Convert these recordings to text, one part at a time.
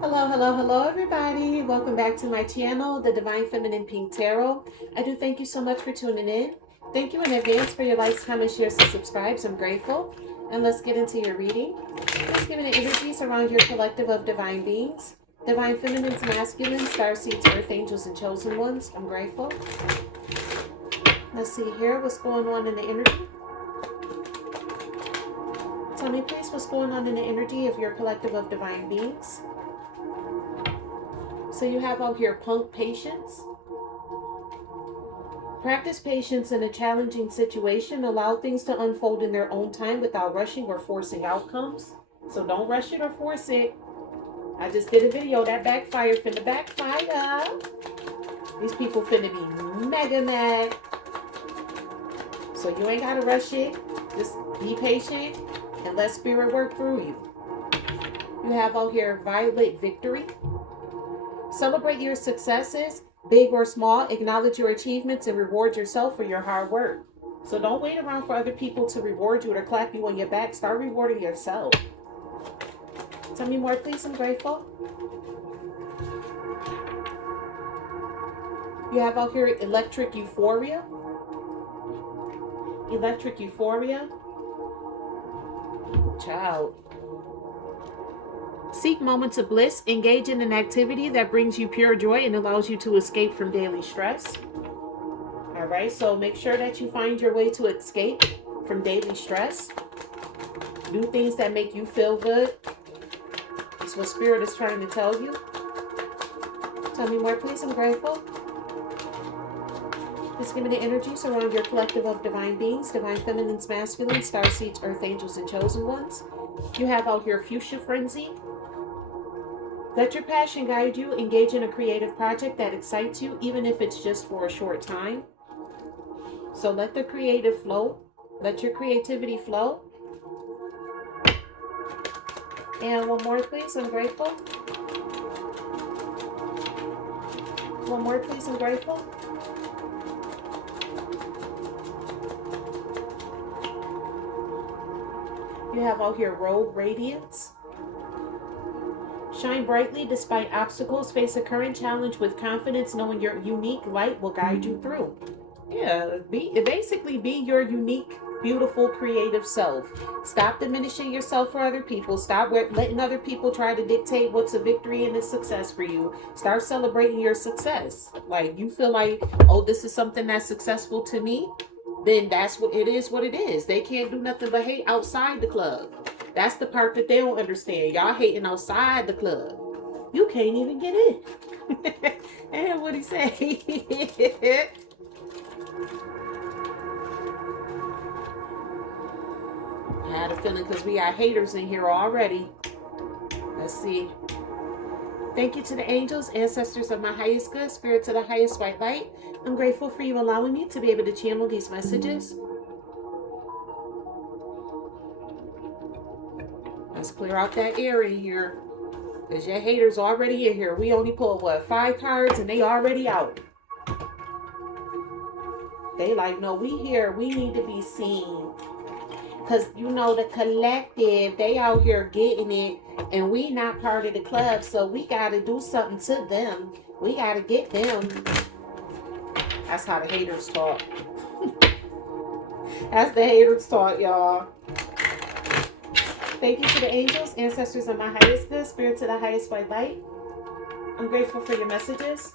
Hello, hello, hello, everybody. Welcome back to my channel, The Divine Feminine Pink Tarot. I do thank you so much for tuning in. Thank you in advance for your likes, comments, shares, and subscribes. I'm grateful. And let's get into your reading. Let's give it energies around your collective of divine beings. Divine feminines, masculine, starseeds, earth angels, and chosen ones. I'm grateful. Let's see here what's going on in the energy. Tell me, please, what's going on in the energy of your collective of divine beings. So you have out here punk patience. Practice patience in a challenging situation. Allow things to unfold in their own time without rushing or forcing outcomes. So don't rush it or force it. I just did a video that backfired. Finna backfire. These people finna be mega mad. So you ain't gotta rush it. Just be patient and let spirit work through you. You have out here violet victory. Celebrate your successes, big or small. Acknowledge your achievements and reward yourself for your hard work. So don't wait around for other people to reward you or clap you on your back. Start rewarding yourself. Tell me more, please. I'm grateful. You have out here electric euphoria. Electric euphoria. Child. Seek moments of bliss. Engage in an activity that brings you pure joy and allows you to escape from daily stress. All right, so make sure that you find your way to escape from daily stress. Do things that make you feel good. That's what Spirit is trying to tell you. Tell me more, please. I'm grateful. Just give me the energies around your collective of divine beings, divine feminines, masculine, starseeds, earth angels, and chosen ones. You have out here fuchsia frenzy. Let your passion guide you. Engage in a creative project that excites you, even if it's just for a short time. So let the creative flow. Let your creativity flow. And one more, please. I'm grateful. One more, please. I'm grateful. You have out here rogue radiance. Shine brightly despite obstacles. Face a current challenge with confidence, knowing your unique light will guide you through. Yeah, basically be your unique, beautiful, creative self. Stop diminishing yourself for other people. Stop letting other people try to dictate what's a victory and a success for you. Start celebrating your success. Like you feel like, oh, this is something that's successful to me, then that's what it is. What it is. They can't do nothing but hate outside the club. That's the part that they don't understand. Y'all hating outside the club. You can't even get in. And what he say? I had a feeling because we got haters in here already. Let's see. Thank you to the angels, ancestors of my highest good, spirit to the highest white light. I'm grateful for you allowing me to be able to channel these messages. Let's clear out that air in here. Because your haters already in here. We only pulled, what, 5 cards and they already out. They like, no, we here. We need to be seen. Because, you know, the collective, they out here getting it. And we not part of the club. So we got to do something to them. We got to get them. That's how the haters talk. That's the haters talk, y'all. Thank you to the angels, ancestors of my highest good, spirit to the highest white light. I'm grateful for your messages.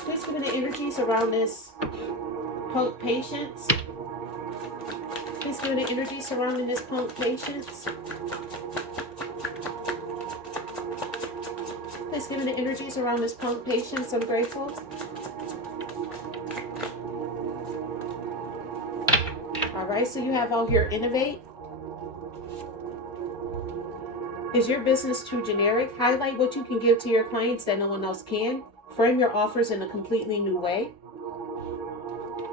Please give me the energies around this punk patience. Please give me the energy surrounding this punk patience. Please give me the energies around this punk patience. I'm grateful. All right, so you have out here innovate. Is your business too generic? Highlight what you can give to your clients that no one else can. Frame your offers in a completely new way.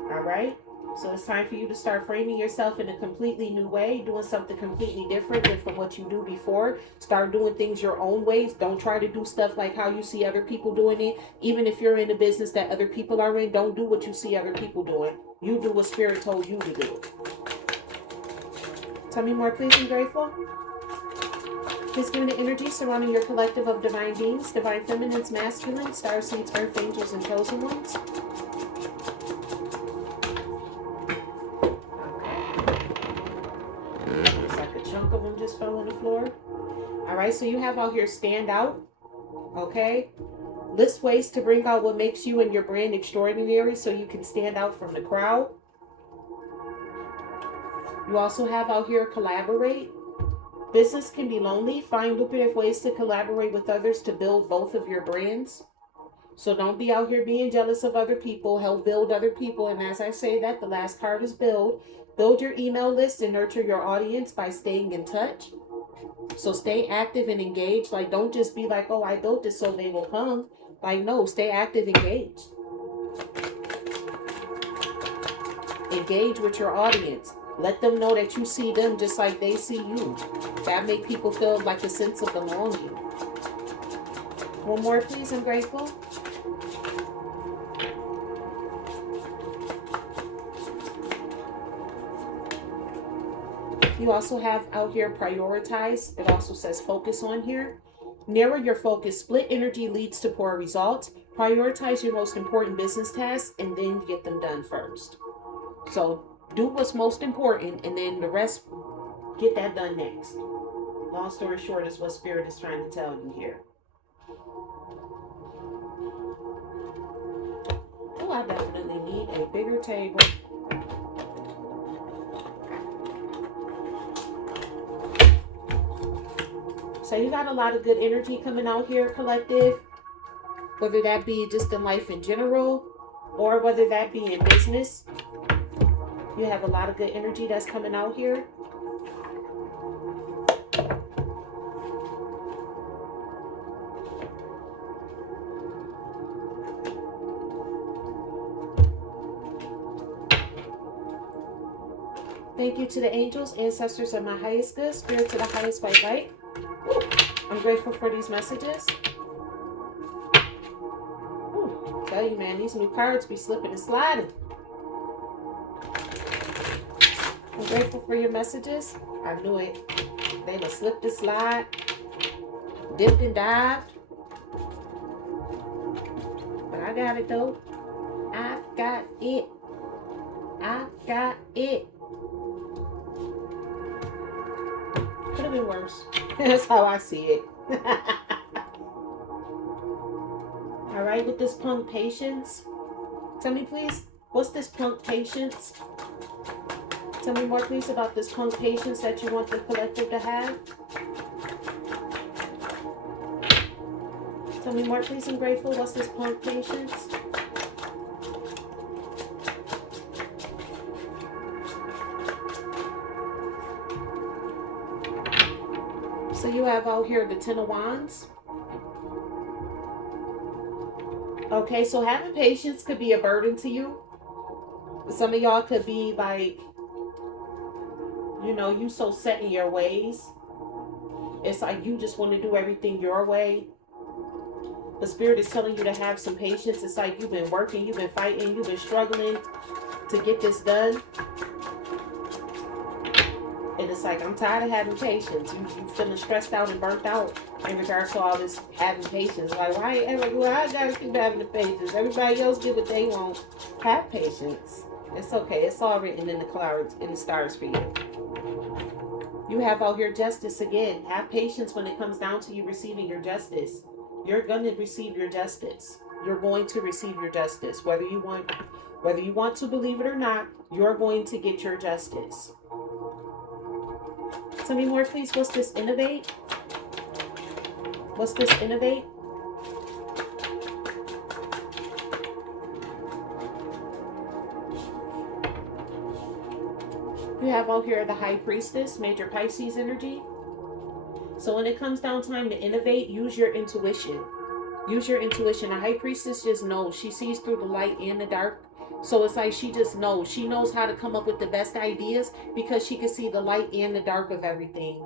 All right. So it's time for you to start framing yourself in a completely new way, doing something completely different than from what you do before. Start doing things your own ways. Don't try to do stuff like how you see other people doing it. Even if you're in a business that other people are in, don't do what you see other people doing. You do what Spirit told you to do. Tell me more, please. I'm grateful. Please give me the energy surrounding your collective of divine beings, divine feminines, masculine, star seeds, earth angels, and chosen ones. Looks like a chunk of them just fell on the floor. All right, so you have out here stand out. Okay. List ways to bring out what makes you and your brand extraordinary so you can stand out from the crowd. You also have out here collaborate. Business can be lonely. Find lucrative ways to collaborate with others to build both of your brands. So don't be out here being jealous of other people. Help build other people. And as I say that, the last card is build. Build your email list and nurture your audience by staying in touch. So stay active and engaged. Like, don't just be like, oh, I built this so they will come. Like, no, stay active, engaged. Engage with your audience. Let them know that you see them just like they see you. That make people feel like a sense of belonging. One more, please. I'm grateful. You also have out here prioritize. It also says focus on here. Narrow your focus. Split energy leads to poor results. Prioritize your most important business tasks and then get them done first. So do what's most important and then the rest, get that done next. Long story short is what Spirit is trying to tell you here. Oh, I definitely need a bigger table. So you got a lot of good energy coming out here, collective. Whether that be just in life in general or whether that be in business. You have a lot of good energy that's coming out here. Thank you to the angels, ancestors of my highest good, spirit to the highest white light. I'm grateful for these messages. Ooh, tell you, man, these new cards be slipping and sliding. I'm grateful for your messages. I knew it. They done slipped and slide, dipped and dived. But I got it though. I got it. I got it. Could have been worse. That's how I see it. All right, with this punk patience. Tell me, please, what's this punk patience? Tell me more, please, about this punk patience that you want the collective to have. Tell me more, please. I'm grateful. What's this punk patience? So you have out here the Ten of Wands. Okay, so having patience could be a burden to you. Some of y'all could be like, you know, you so set in your ways. It's like you just want to do everything your way. The Spirit is telling you to have some patience. It's like you've been working, you've been fighting, you've been struggling to get this done. And it's like, I'm tired of having patience. You feeling stressed out and burnt out in regards to all this having patience. Like, why I gotta keep having the patience? Everybody else get what they want. Have patience. It's okay. It's all written in the clouds, in the stars for you. You have out here justice again. Have patience when it comes down to you receiving your justice. You're going to receive your justice. You're going to receive your justice. Whether you want to believe it or not, you're going to get your justice. Tell me more, please. What's this innovate? What's this innovate? You have out here the High Priestess, Major Pisces energy. So when it comes down time to innovate, use your intuition. Use your intuition. The High Priestess just knows. She sees through the light and the dark. So it's like she just knows. She knows how to come up with the best ideas because she can see the light and the dark of everything.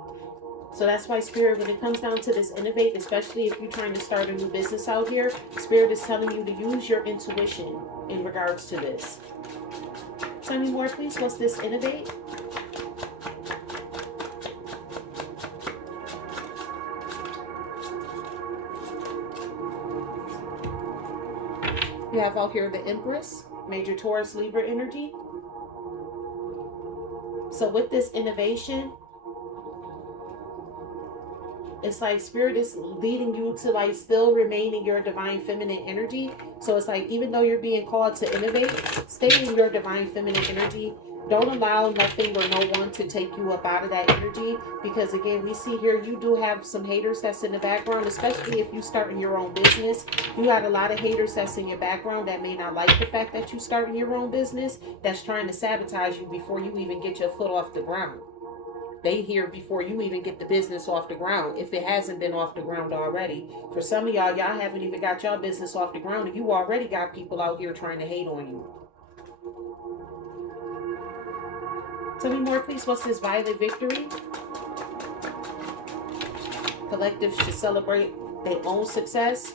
So that's why Spirit, when it comes down to this innovate, especially if you're trying to start a new business out here, Spirit is telling you to use your intuition in regards to this. Tell me more, please. What's this innovate? You have out here the Empress, major Taurus Libra energy. So with this innovation, it's like Spirit is leading you to like still remain in your divine feminine energy. So it's like, even though you're being called to innovate, stay in your divine feminine energy. Don't allow nothing or no one to take you up out of that energy. Because again, we see here, you do have some haters that's in the background, especially if you start in your own business. You got a lot of haters that's in your background that may not like the fact that you start in your own business, that's trying to sabotage you before you even get your foot off the ground. They here before you even get the business off the ground, if it hasn't been off the ground already. For some of y'all haven't even got your business off the ground, and you already got people out here trying to hate on you. Tell me more, please. What's this violet victory? Collectives should celebrate their own success.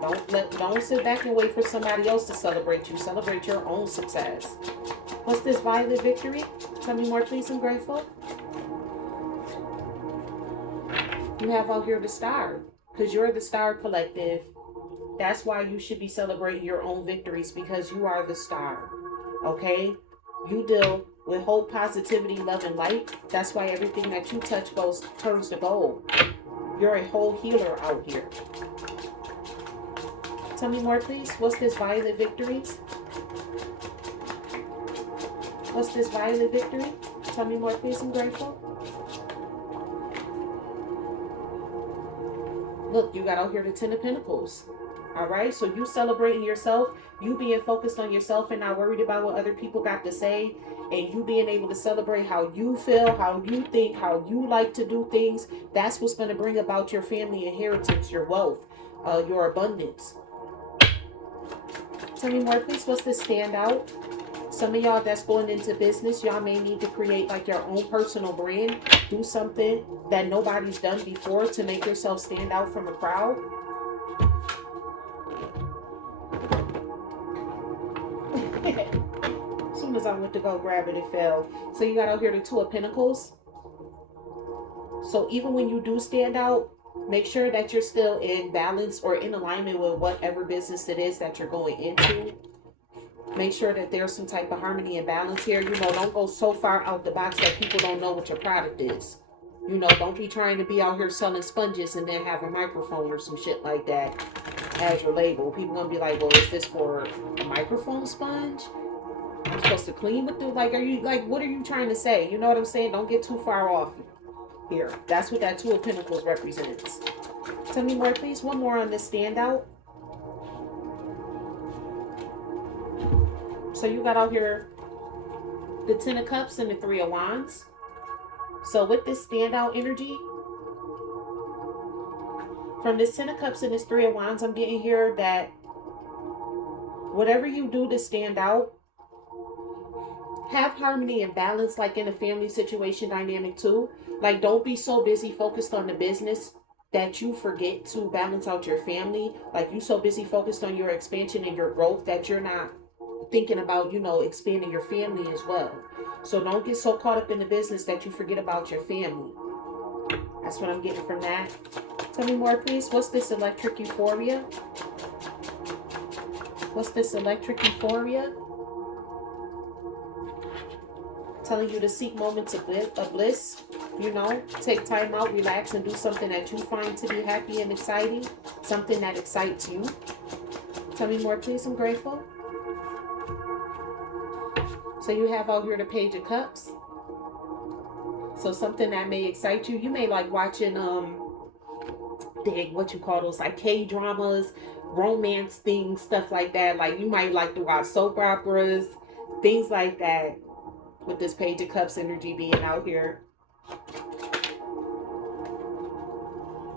Don't sit back and wait for somebody else to celebrate you. Celebrate your own success. What's this violet victory? Tell me more, please. I'm grateful. You have out here the Star, because you're the Star collective. That's why you should be celebrating your own victories, because you are the Star. Okay? You deal with hope, positivity, love, and light. That's why everything that you touch turns to gold. You're a whole healer out here. Tell me more, please. What's this violet victories? What's this violet victory? Tell me more, please. I'm grateful. Look, you got out here the Ten of Pentacles. All right, so you celebrating yourself, you being focused on yourself and not worried about what other people got to say, and you being able to celebrate how you feel, how you think, how you like to do things. That's what's going to bring about your family inheritance, your wealth, your abundance. Tell me more, please. What's this standout? Some of y'all that's going into business, y'all may need to create like your own personal brand. Do something that nobody's done before to make yourself stand out from a crowd. As soon as I went to go grab it, it fell. So you got out here the Two of Pentacles. So even when you do stand out, make sure that you're still in balance or in alignment with whatever business it is that you're going into. Make sure that there's some type of harmony and balance here. You know, don't go so far out the box that people don't know what your product is. You know, don't be trying to be out here selling sponges and then have a microphone or some shit like that as your label. People gonna be like, well, is this for a microphone sponge? I'm supposed to clean with the, like, are you, like, what are you trying to say? You know what I'm saying? Don't get too far off here. That's what that Two of Pentacles represents. Tell me more, please. One more on this standout. So you got out here the Ten of Cups and the Three of Wands. So with this standout energy, from this Ten of Cups and this Three of Wands, I'm getting here that whatever you do to stand out, have harmony and balance, like in a family situation dynamic too. Like, don't be so busy focused on the business that you forget to balance out your family. Like, you so busy focused on your expansion and your growth that you're not thinking about, you know, expanding your family as well. So don't get so caught up in the business that you forget about your family. That's what I'm getting from that. Tell me more, please. What's this electric euphoria? What's this electric euphoria? Telling you to seek moments of bliss. You know, take time out, relax, and do something that you find to be happy and exciting. Something that excites you. Tell me more, please. I'm grateful. So you have out here the Page of Cups. So something that may excite you. You may like watching, what you call those, like K-dramas, romance things, stuff like that. Like, you might like to watch soap operas, things like that, with this Page of Cups energy being out here.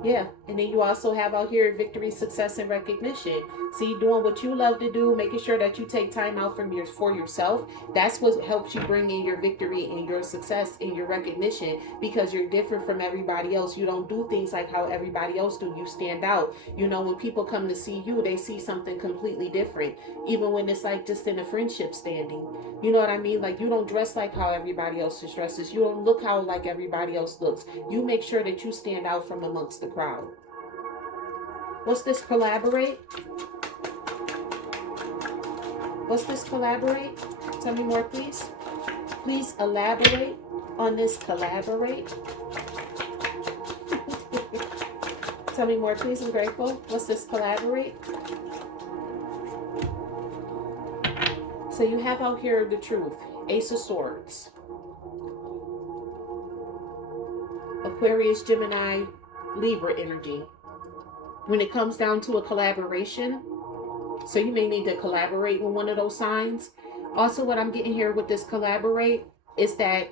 Yeah, and then you also have out here victory, success, and recognition. See, doing what you love to do, making sure that you take time out for yourself. That's what helps you bring in your victory and your success and your recognition, because you're different from everybody else. You don't do things like how everybody else do. You stand out. You know, when people come to see you, they see something completely different. Even when it's like just in a friendship standing. You know what I mean? Like, you don't dress like how everybody else dresses. You don't look how like everybody else looks. You make sure that you stand out from amongst the crowd. What's this collaborate? What's this collaborate? Tell me more, please. Please elaborate on this collaborate. Tell me more, please. I'm grateful. What's this collaborate? So you have out here the truth. Ace of Swords. Aquarius, Gemini, Libra energy. When it comes down to a collaboration, so you may need to collaborate with one of those signs. Also, what I'm getting here with this collaborate is that,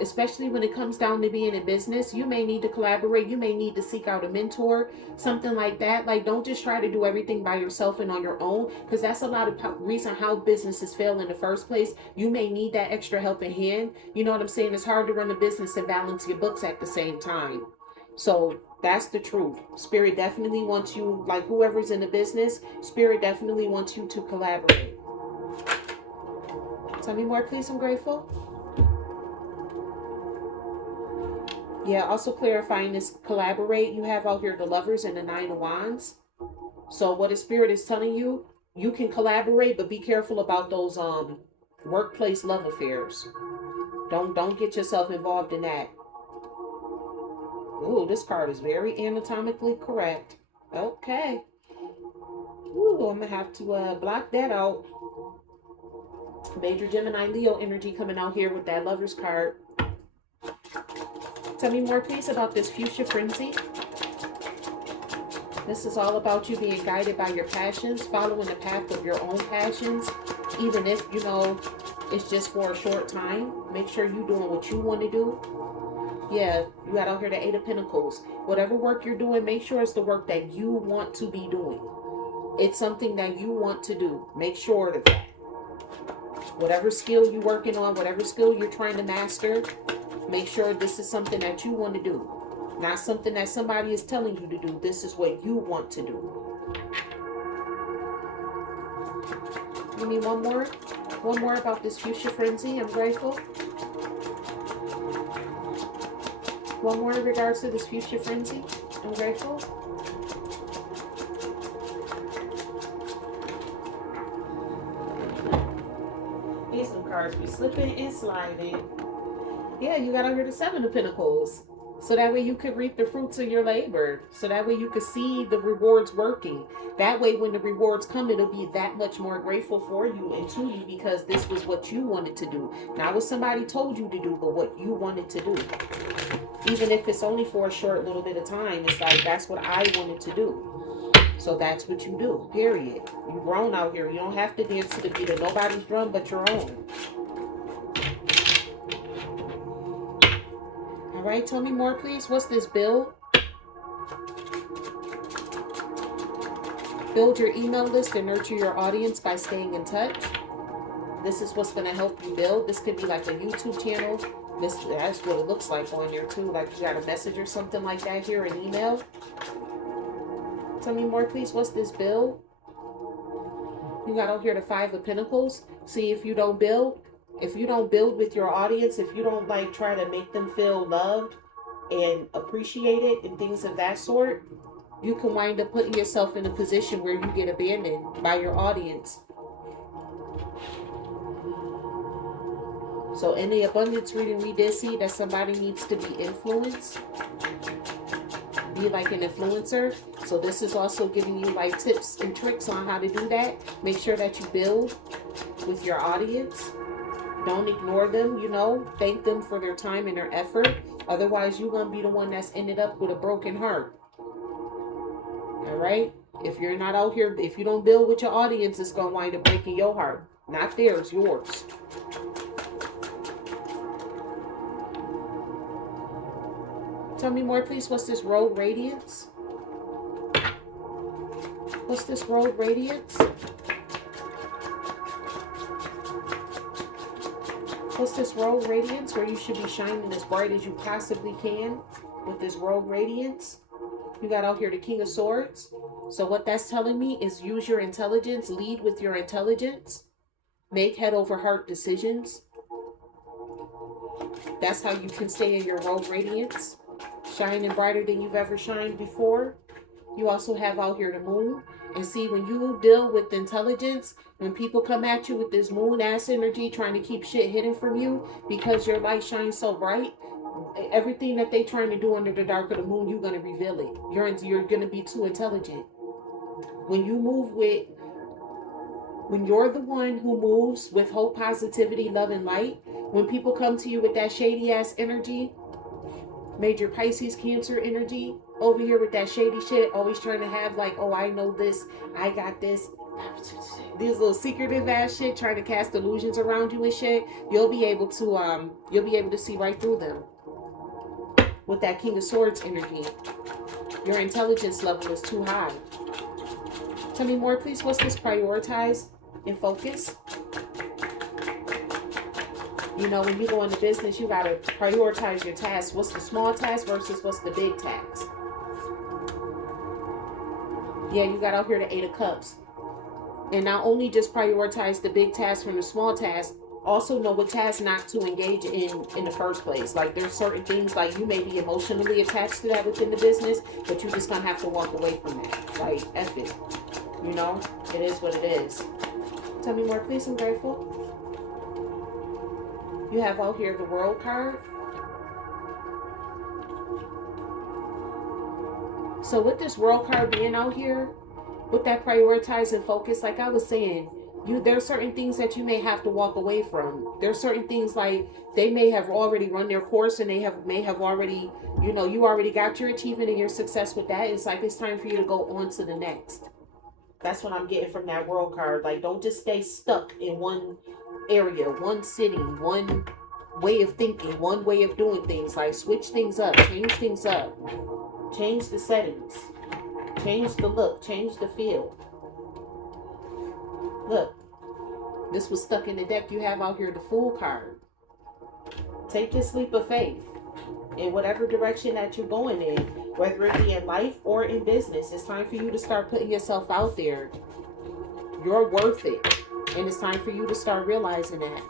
especially when it comes down to being in business, you may need to collaborate. You may need to seek out a mentor, something like that. Like, don't just try to do everything by yourself and on your own, because that's a lot of reason how businesses fail in the first place. You may need that extra helping hand. You know what I'm saying? It's hard to run a business and balance your books at the same time. So that's the truth. Spirit definitely wants you, like whoever's in the business, Spirit definitely wants you to collaborate. Tell me more, please. I'm grateful. Yeah, also clarifying this collaborate, you have out here the Lovers and the Nine of Wands. So what the Spirit is telling you, you can collaborate, but be careful about those workplace love affairs. Don't get yourself involved in that. Ooh, this card is very anatomically correct. Okay. Ooh, I'm gonna have to block that out. Major Gemini Leo energy coming out here with that Lovers card. Tell me more, please, about this fuchsia frenzy. This is all about you being guided by your passions, following the path of your own passions, even if, you know, it's just for a short time. Make sure you're doing what you want to do. Yeah, you got out here the Eight of Pentacles. Whatever work you're doing, make sure it's the work that you want to be doing. It's something that you want to do. Make sure of that. Whatever skill you're working on, whatever skill you're trying to master, make sure this is something that you want to do. Not something that somebody is telling you to do. This is what you want to do. Give me one more. One more about this fuchsia frenzy. I'm grateful. One more in regards to this fuchsia frenzy. I'm grateful. These some cards be slipping and sliding. Yeah, you got over the Seven of Pentacles. So that way you could reap the fruits of your labor. So that way you could see the rewards working. That way when the rewards come, it'll be that much more grateful for you and to you, because this was what you wanted to do. Not what somebody told you to do, but what you wanted to do. Even if it's only for a short little bit of time, it's like, that's what I wanted to do. So that's what you do, period. You've grown out here. You don't have to dance to the beat of nobody's drum but your own. All right, tell me more, please. What's this, build? Build your email list and nurture your audience by staying in touch. This is what's going to help you build. This could be like a YouTube channel. That's what it looks like on here too. Like you got a message or something like that here, an email. Tell me more, please. What's this, build? You got out here the Five of Pentacles. See, if you don't build with your audience, if you don't like try to make them feel loved and appreciated and things of that sort, you can wind up putting yourself in a position where you get abandoned by your audience. So in the abundance reading, we did see that somebody needs to be influenced. Be like an influencer. So this is also giving you like tips and tricks on how to do that. Make sure that you build with your audience. Don't ignore them, you know. Thank them for their time and their effort. Otherwise, you're going to be the one that's ended up with a broken heart. All right? If you're not out here, if you don't build with your audience, it's going to wind up breaking your heart. Not theirs, yours. Tell me more, please. What's this, Road Radiance? What's this, Road Radiance? What's this, Road Radiance? Where you should be shining as bright as you possibly can with this Road Radiance. You got out here the King of Swords. So what that's telling me is use your intelligence. Lead with your intelligence. Make head over heart decisions. That's how you can stay in your Road Radiance. Shining brighter than you've ever shined before. You also have out here the moon. And see, when you deal with intelligence, when people come at you with this moon ass energy trying to keep shit hidden from you because your light shines so bright, everything that they trying to do under the dark of the moon, you're gonna reveal it. You're gonna be too intelligent. When you move with when you're the one who moves with hope, positivity, love, and light, when people come to you with that shady ass energy, major Pisces, Cancer energy, over here with that shady shit, always trying to have like, oh, I know this, I got this, these little secretive ass shit, trying to cast illusions around you and shit, you'll be able to see right through them. With that King of Swords energy, your intelligence level is too high. Tell me more, please. What's this? Prioritize and focus. You know, when you go into business, you got to prioritize your tasks. What's the small task versus what's the big task? Yeah, you got out here the Eight of Cups. And not only just prioritize the big task from the small task, also know what tasks not to engage in the first place. Like there's certain things like you may be emotionally attached to that within the business, but you just gonna have to walk away from that. Like, F it. You know, it is what it is. Tell me more, please. I'm grateful. You have out here the World card. So with this World card being out here, with that prioritize and focus, like I was saying, there's certain things that you may have to walk away from. There's certain things like they may have already run their course and they may have already, you know, you already got your achievement and your success with that. It's like it's time for you to go on to the next. That's what I'm getting from that World card. Like, don't just stay stuck in one area, one city, one way of thinking, one way of doing things. Like, switch things up, change things up, change the settings, change the look, change the feel. Look, this was stuck in the deck. You have out here the Fool card. Take this leap of faith in whatever direction that you're going in, whether it be in life or in business. It's time for you to start putting yourself out there. You're worth it. And it's time for you to start realizing that.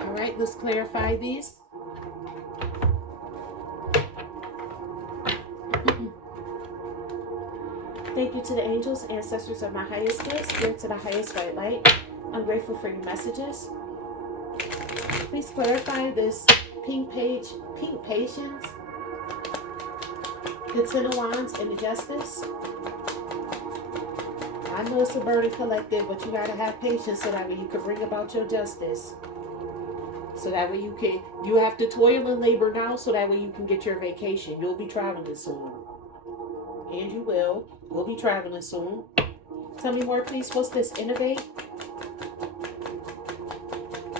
All right, let's clarify these. Thank you to the angels, ancestors of my highest good, spirit to the highest white light. I'm grateful for your messages. Please clarify this pink patience, the Ten of Wands, and the Justice. I know it's a burden collective, but you got to have patience so that way you can bring about your justice. So that way you have to toil and labor now so that way you can get your vacation. You'll be traveling soon. And you will. We'll be traveling soon. Tell me more, please. What's this? Innovate.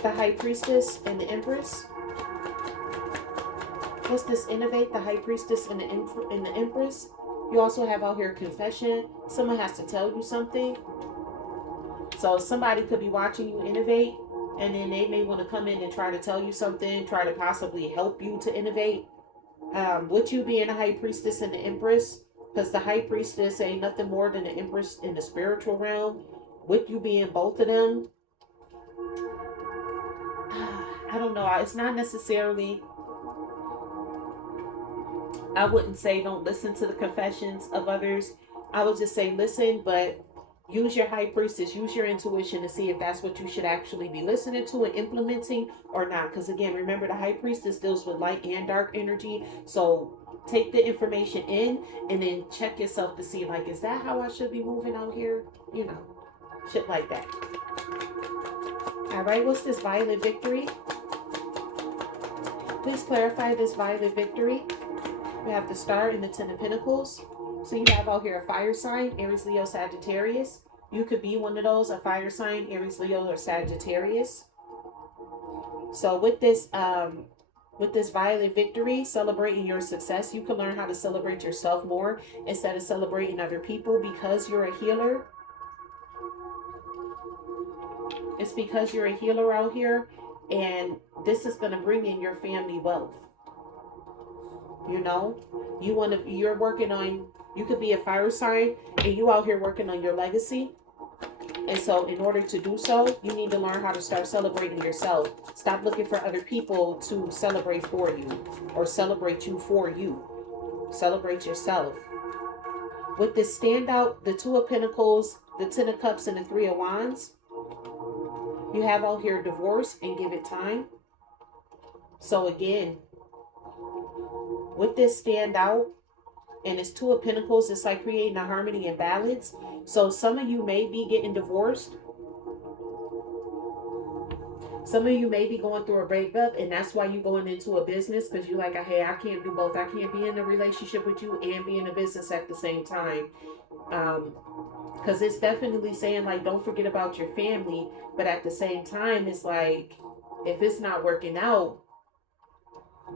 The High Priestess and the Empress. What's this? Innovate. The High Priestess and the Empress. You also have out here confession. Someone has to tell you something. So somebody could be watching you innovate, and then they may want to come in and try to tell you something, try to possibly help you to innovate. With you being a High Priestess and the Empress, because the High Priestess ain't nothing more than the Empress in the spiritual realm. With you being both of them, I don't know. It's not necessarily, I wouldn't say don't listen to the confessions of others. I would just say listen, but use your High Priestess, use your intuition to see if that's what you should actually be listening to and implementing or not. Because again, remember the High Priestess deals with light and dark energy. So take the information in and then check yourself to see, like, is that how I should be moving out here? You know, shit like that. All right, what's this? Violet Victory. Please clarify this Violet Victory. We have the Star and the Ten of Pentacles. So you have out here a fire sign, Aries, Leo, Sagittarius. You could be one of those, a fire sign, Aries, Leo, or Sagittarius. So with this Violet Victory, celebrating your success, you can learn how to celebrate yourself more instead of celebrating other people because you're a healer. It's because you're a healer out here, and this is going to bring in your family wealth. You know, you're working on, you could be a fire sign and you out here working on your legacy. And so in order to do so, you need to learn how to start celebrating yourself. Stop looking for other people to celebrate for you or celebrate you for you. Celebrate yourself. With this standout, the Two of Pentacles, the Ten of Cups, and the Three of Wands, you have out here divorce and give it time. So again, with this standout and it's Two of Pentacles, it's like creating a harmony and balance. So some of you may be getting divorced. Some of you may be going through a breakup, and that's why you're going into a business, because you're like, hey, I can't do both. I can't be in a relationship with you and be in a business at the same time. Because it's definitely saying, like, don't forget about your family. But at the same time, it's like, if it's not working out,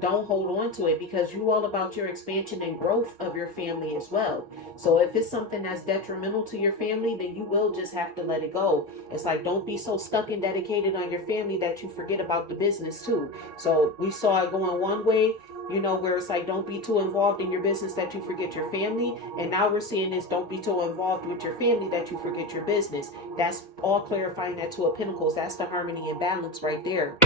don't hold on to it, because you're all about your expansion and growth of your family as well. So if it's something that's detrimental to your family, then you will just have to let it go. It's like, don't be so stuck and dedicated on your family that you forget about the business too. So we saw it going one way, you know, where it's like, don't be too involved in your business that you forget your family. And now we're seeing this, don't be too involved with your family that you forget your business. That's all clarifying that Two of Pentacles. That's the harmony and balance right there.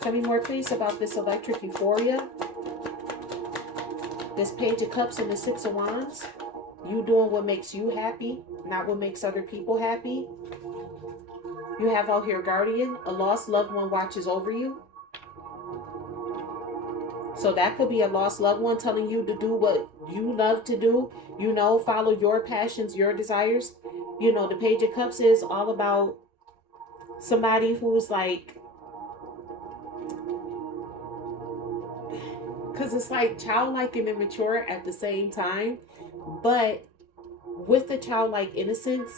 Tell me more, please, about this electric euphoria. This Page of Cups and the Six of Wands. You doing what makes you happy, not what makes other people happy. You have out here Guardian. A lost loved one watches over you. So that could be a lost loved one telling you to do what you love to do. You know, follow your passions, your desires. You know, the Page of Cups is all about somebody who's like, because it's like childlike and immature at the same time. But with the childlike innocence,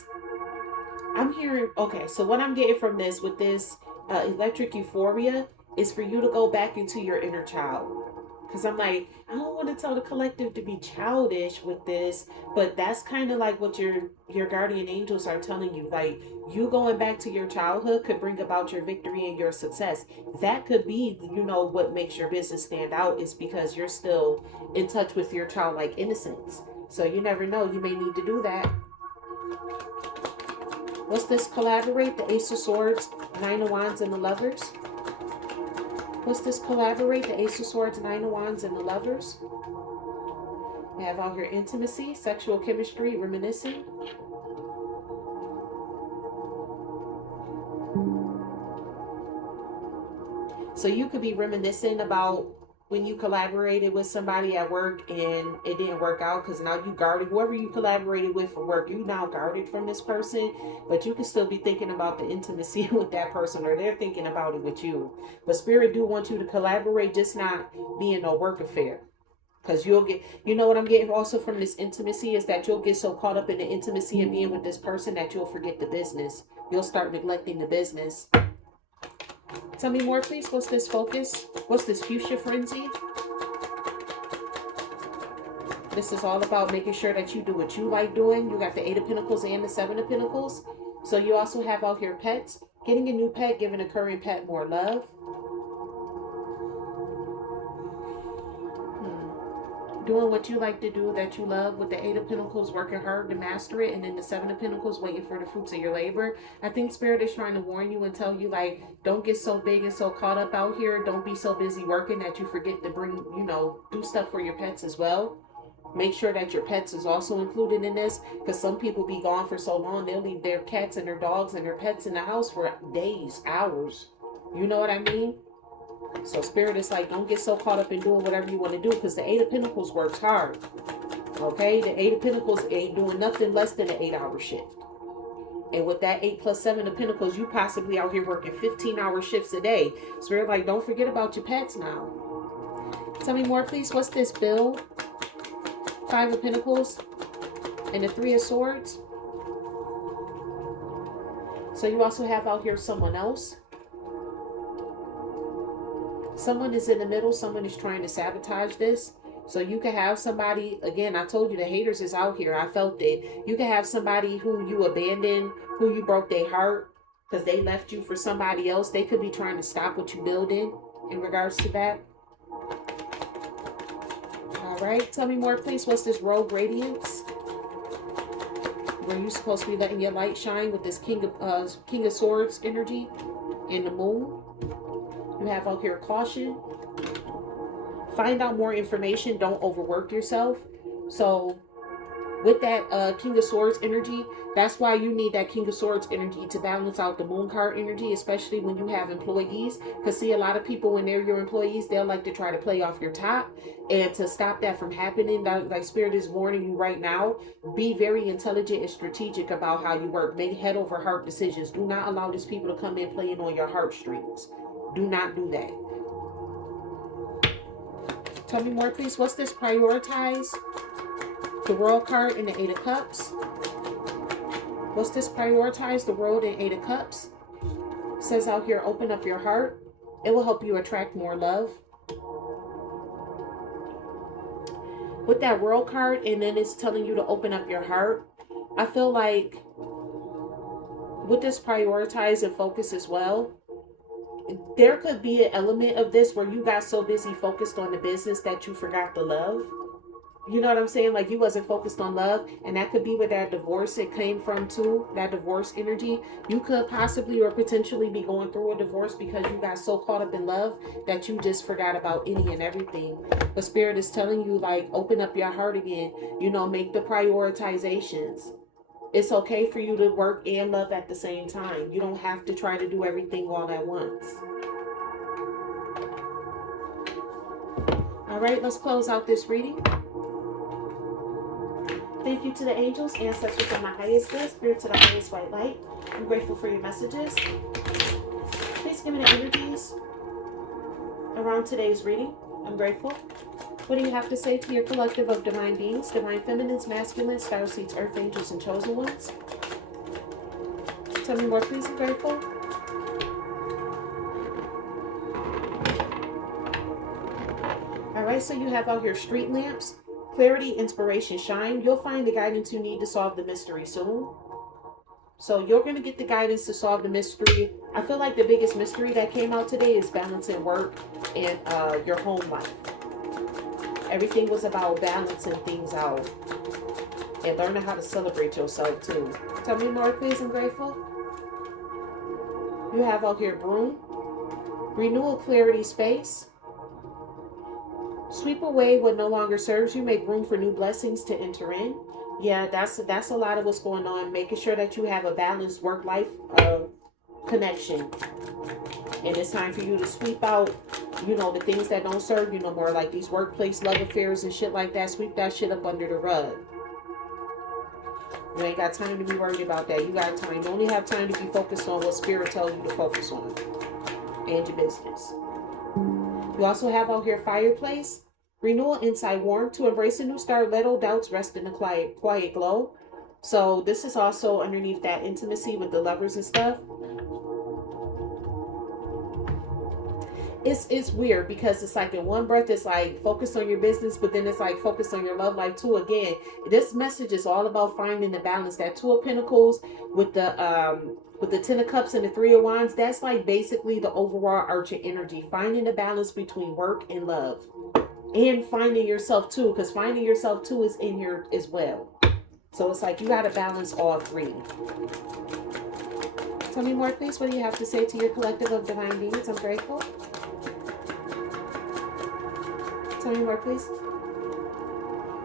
I'm hearing, okay, so what I'm getting from this with this electric euphoria is for you to go back into your inner child. Because I'm like, I don't want to tell the collective to be childish with this, but that's kind of like what your guardian angels are telling you. Like, you going back to your childhood could bring about your victory and your success. That could be, you know, what makes your business stand out, is because you're still in touch with your childlike innocence. So you never know, you may need to do that. What's this collaborate? The Ace of Swords, Nine of Wands, and the Lovers. What's this collaborate? The Ace of Swords, Nine of Wands, and the Lovers. We have out here intimacy, sexual chemistry, reminiscing. So you could be reminiscing about when you collaborated with somebody at work and it didn't work out, because now you guarded whoever you collaborated with for work. You now guarded from this person, but you can still be thinking about the intimacy with that person, or they're thinking about it with you. But Spirit do want you to collaborate, just not be in a work affair. Because you'll get, you know what I'm getting also from this intimacy is that you'll get so caught up in the intimacy and being with this person that you'll forget the business. You'll start neglecting the business. Tell me more, please. What's this focus? What's this fuchsia frenzy? This is all about making sure that you do what you like doing. You got the Eight of Pentacles and the Seven of Pentacles. So you also have out here pets. Getting a new pet, giving a current pet more love. Doing what you like to do that you love, with the Eight of Pentacles, working hard to master it, and then the Seven of Pentacles, waiting for the fruits of your labor. I think Spirit is trying to warn you and tell you, like, don't get so big and so caught up out here. Don't be so busy working that you forget to bring, you know, do stuff for your pets as well. Make sure that your pets is also included in this, because some people be gone for so long, they'll leave their cats and their dogs and their pets in the house for days, hours. You know what I mean? So Spirit is like, don't get so caught up in doing whatever you want to do, because the Eight of Pentacles works hard. Okay? The Eight of Pentacles ain't doing nothing less than an 8-hour shift. And with that 8 plus 7 of Pentacles, you possibly out here working 15-hour shifts a day. Spirit like, don't forget about your pets now. Tell me more, please. What's this, Bill? 5 of Pentacles and the 3 of Swords. So you also have out here someone else. Someone is in the middle. Someone is trying to sabotage this. So you can have somebody, again, I told you the haters is out here. I felt it. You can have somebody who you abandoned, who you broke their heart because they left you for somebody else. They could be trying to stop what you're building in regards to that. All right. Tell me more, please. What's this Rogue Radiance? where you're supposed to be letting your light shine with this King of Swords energy and the moon. You have out here caution. Find out more information. Don't overwork yourself. So with that King of Swords energy, that's why you need that King of Swords energy to balance out the Moon card energy, especially when you have employees. Because see, a lot of people, when they're your employees, they'll like to try to play off your top. And to stop that from happening, like Spirit is warning you right now, be very intelligent and strategic about how you work. Make head over heart decisions. Do not allow these people to come in playing on your heartstrings. Do not do that. Tell me more, please. What's this? Prioritize. The World card and the Eight of Cups. What's this? Prioritize the World and Eight of Cups. It says out here, open up your heart. It will help you attract more love. With that World card, and then it's telling you to open up your heart. I feel like with this prioritize and focus as well, there could be an element of this where you got so busy focused on the business that you forgot the love. You know what I'm saying? Like you wasn't focused on love. And that could be where that divorce it came from too. That divorce energy. You could possibly or potentially be going through a divorce because you got so caught up in love that you just forgot about any and everything. But Spirit is telling you, like, open up your heart again. You know, make the prioritizations. It's okay for you to work and love at the same time. You don't have to try to do everything all at once. All right, let's close out this reading. Thank you to the angels, ancestors, and my highest good, spirit to the highest white light. I'm grateful for your messages. Please give me the energies around today's reading. I'm grateful. What do you have to say to your collective of divine beings, divine feminines, masculines, star seeds, earth angels, and chosen ones? Tell me more, please. I'm grateful. All right, so you have out here street lamps. Clarity, inspiration, shine. You'll find the guidance you need to solve the mystery soon. So you're going to get the guidance to solve the mystery. I feel like the biggest mystery that came out today is balancing work and your home life. Everything was about balancing things out and learning how to celebrate yourself too. Tell me more, please. I'm grateful. You have out here broom. Renewal, clarity, space. Sweep away what no longer serves you. Make room for new blessings to enter in. Yeah, that's a lot of what's going on. Making sure that you have a balanced work-life connection. And it's time for you to sweep out, you know, the things that don't serve you no more. Like these workplace love affairs and shit like that. Sweep that shit up under the rug. You ain't got time to be worried about that. You got time. You only have time to be focused on what Spirit tells you to focus on. And your business. You also have out here fireplace, renewal, inside warmth. To embrace a new start, let old doubts rest in a quiet glow. So this is also underneath that intimacy with the lovers and stuff. It's weird because it's like in one breath it's like focus on your business, but then it's like focus on your love life too. Again, this message is all about finding the balance. That Two of Pentacles with the Ten of Cups and the Three of Wands, that's like basically the overall archer energy. Finding the balance between work and love. And finding yourself too, because finding yourself too is in your as well. So it's like you got to balance all three. Tell me more, please. What do you have to say to your collective of divine beings? I'm grateful. Tell me more, please.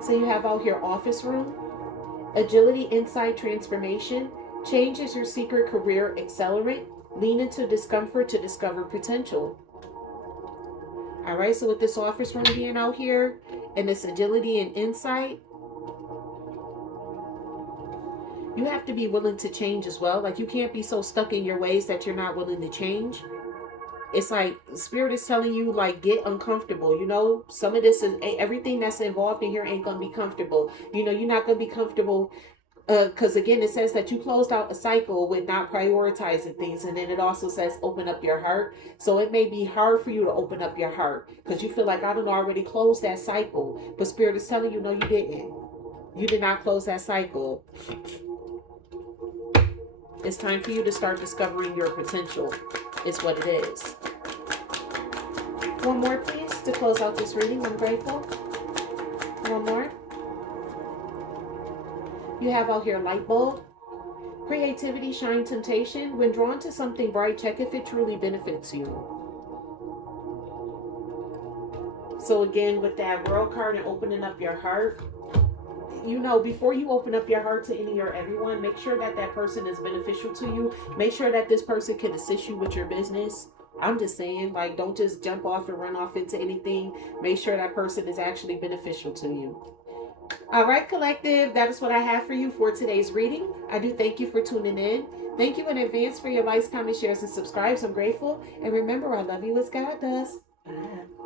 So you have out here office room. Agility, insight, transformation. Change is your secret career accelerant. Lean into discomfort to discover potential. All right, so with this office room being out here and this agility and insight, you have to be willing to change as well. Like you can't be so stuck in your ways that you're not willing to change. It's like Spirit is telling you, like, get uncomfortable. You know, some of this is everything that's involved in here ain't gonna be comfortable. You know, you're not gonna be comfortable because again, it says that you closed out a cycle with not prioritizing things, and then it also says open up your heart. So it may be hard for you to open up your heart because you feel like I don't already closed that cycle, but Spirit is telling you, no, you didn't. You did not close that cycle. It's time for you to start discovering your potential. Is what it is. One more, please, to close out this reading. I'm grateful. One more. You have out here light bulb, creativity, shine, temptation. When drawn to something bright, check if it truly benefits you. So again, with that World card and opening up your heart, you know, before you open up your heart to any or everyone, make sure that that person is beneficial to you. Make sure that this person can assist you with your business. I'm just saying, like, don't just jump off and run off into anything. Make sure that person is actually beneficial to you. All right, collective, that is what I have for you for today's reading. I do thank you for tuning in. Thank you in advance for your likes, comments, shares, and subscribes. I'm grateful. And remember, I love you as God does. Bye.